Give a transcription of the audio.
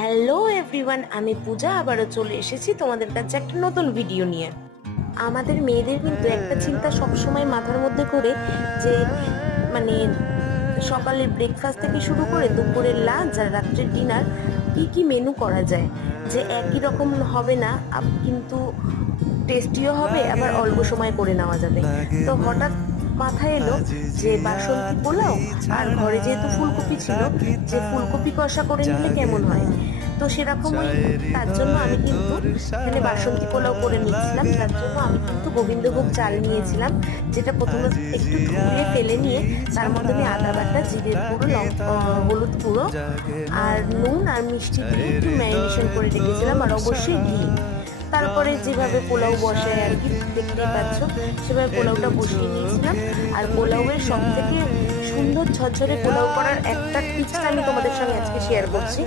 Hello everyone, আমি পূজা আবারও চলে এসেছি তোমাদের কাছে একটা নতুন ভিডিও নিয়ে। আমাদের মেয়েদের কিন্তু একটা চিন্তা সবসময় মাথার মধ্যে করে যে মানে সকালের ব্রেকফাস্ট থেকে শুরু করে দুপুরের লাঞ্চ আর রাত্রের ডিনার কি কি মেনু করা যায়, যে একই রকম হবে না কিন্তু টেস্টিও হবে, আবার অল্প সময় করে নেওয়া যাবে। তো হঠাৎ মাথায় এলো যে বাসন্তী পোলাও আর ঘরে যেহেতু ফুলকপি ছিল, যে ফুলকপি কষা করে নিলে কেমন হয়। তো সেরকমই তার জন্য আমি কিন্তু এখানে বাসন্তী পোলাও করে নিয়েছিলাম। তার জন্য আমি কিন্তু গোবিন্দভোগ চাল নিয়েছিলাম, যেটা প্রথমে একটু ধুয়ে ফেলে নিয়ে তার মধ্যে আমি আদা বাটা, জিরের গুঁড়ো, হলুদ গুঁড়ো আর নুন আর মিষ্টি দিয়ে একটু ম্যারিনেশন করে রেখেছিলাম, আর অবশ্যই ঘি। তারপরে যেভাবে পোলাও বসায় আর কি দেখতেই পাচ্ছ, সেভাবে পোলাওটা বসিয়ে নিয়েছিলাম। আর পোলাওয়ের সব থেকে সুন্দর ঝরঝরে পোলাও করার একটা টিপস আমি তোমাদের সঙ্গে আজকে শেয়ার করছি।